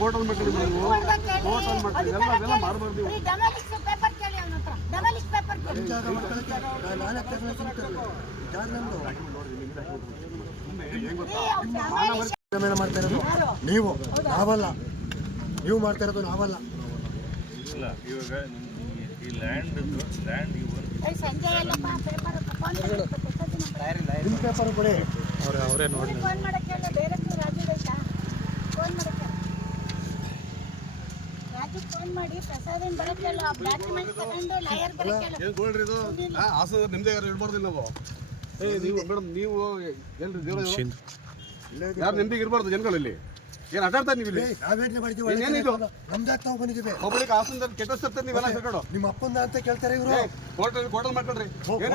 Hotel ಮಾಡ್ತೀವಿ hotel ಮಾಡ್ತೀವಿ ಎಲ್ಲ ಮಾಡಬಾರ್ದು ಮಾಡ್ತಾ ಇರೋದು ನೀವು, ನಾವಲ್ಲ. ನೀವು ಮಾಡ್ತಾ ಇರೋದು ನಾವಲ್ಲ. ಇಲ್ಲ ಇವಾಗ ಈ ಲ್ಯಾಂಡ್ ನಿಮ್ಮ ಪೇಪರ್ ಕೊಡಿ. ಅವರೇ ನೋಡಿ ನಿಮ್ದೇ ಇರ್ಬಾರ್ದಿಲ್ಲ ನಾವು. ನೀವು ಮೇಡಮ್ ನೀವು ಎಲ್ರಿ ದೇವ್ರ ಯಾರು ನಿಮ್ದಿಗೆ ಇರ್ಬಾರ್ದು ಜನಗಳಲ್ಲಿ. ಏನು ಆಟಾಡ್ತಾ ನೀವು ಇಲ್ಲಿ ಏನಿದು ಬಂದಿದ್ದೀವಿ. ಒಬ್ಬಳಿಗೆ ಹಾಸನ ಕೆಟ್ಟ ಸತ್ತ ನೀವೆಲ್ಲ ಸೇರ್ಕೊಂಡು ನಿಮ್ಮ ಅಪ್ಪಂದ ಅಂತ ಕೇಳ್ತಾರೆ ಇವರು. ಹೋಟೆಲ್ ಮಾಡ್ಕೊಳ್ರಿ. ಹೋಟೆಲ್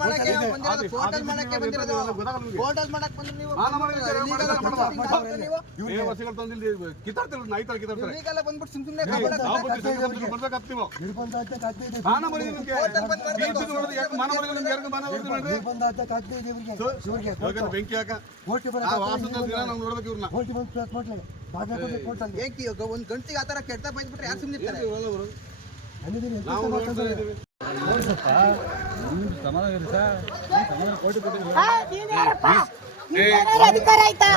ಮಾಡಕ್ಕೆ ಬಂದಿರೋದು. ಹೋಟೆಲ್ ಮಾಡಕ್ಕೆ ಬಂದ್ರೆ ನೀವು ಬಸ್ಗಳು ತಂದಿಲ್ಲಿ ಕಿತ್ತಾಡ್ತಿಲ್ಲ, ನಾಯಿ ತರ ಕಿತ್ತಾಡ್ತಾರೆ. ಈಗೆಲ್ಲ ಬಂದ್ಬಿಟ್ಟು ಸುಮ್ಮನೆ ಬರ್ಬೇಕಾಗ್ತ ನೀವು ನಿರ್ಬಂಧ ಅಂತ ಮಾನ ಮರಿ ನಿಮ್ಗೆ ಮಾನ ಮರಿ ನಿಮ್ಗೆ ಯಾರಿಗೂ ಮಾನ ಮರಿ ಮಾಡ್ರಿ. ನಿರ್ಬಂಧ ಅಂತ ಇವರಿಗೆ ಬೆಂಕಿ ಹಾಕ ಹಾಸನ ದಿನ ನಾವು ನೋಡ್ಬೇಕು ಇವ್ರನ್ನ. ಒಂದ್ ಗಂಟೆಗೆ ಆತರ ಕೆಟ್ಟ ಬೈದ್ಬಿಟ್ರೆ ಯಾರು ಸುಮ್ಮನೆ ಇರ್ತಾರೆ? ನಾವು ನೋಡ್ತಾ ಇದ್ದೀವಿ. ಅಧಿಕಾರ ಆಯ್ತಾ?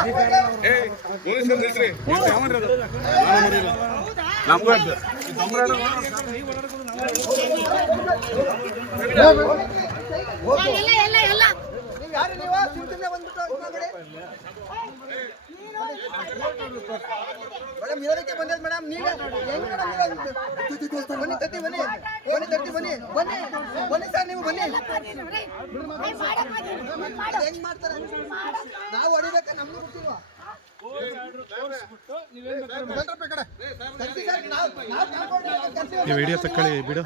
ಯಾರು ನೀವು ಸುಮ್ಮನೆ ಬಂದ್ಬಿಟ್ಟು ಮೇಡಮ್ ಇರೋದಕ್ಕೆ ಬಂದದ್ ಮೇಡಮ್. ನೀವೇ ಬನ್ನಿ ತತ್ತಿ ಬನ್ನಿ ಬನ್ನಿ ತತ್ತಿ ಬನ್ನಿ ಬನ್ನಿ ಬನ್ನಿ ಸರ್ ನೀವು ಬನ್ನಿ. ಹೆಂಗ್ ಮಾಡ್ತಾರೆ? ನಾವು ಹೊಡಿಬೇಕ ನಮ್ಗೆ ಗೊತ್ತಿಲ್ವಾ? ಈ ವಿಡಿಯೋ ತಕ್ಕೊಳ್ಳಿ ಬಿಡು.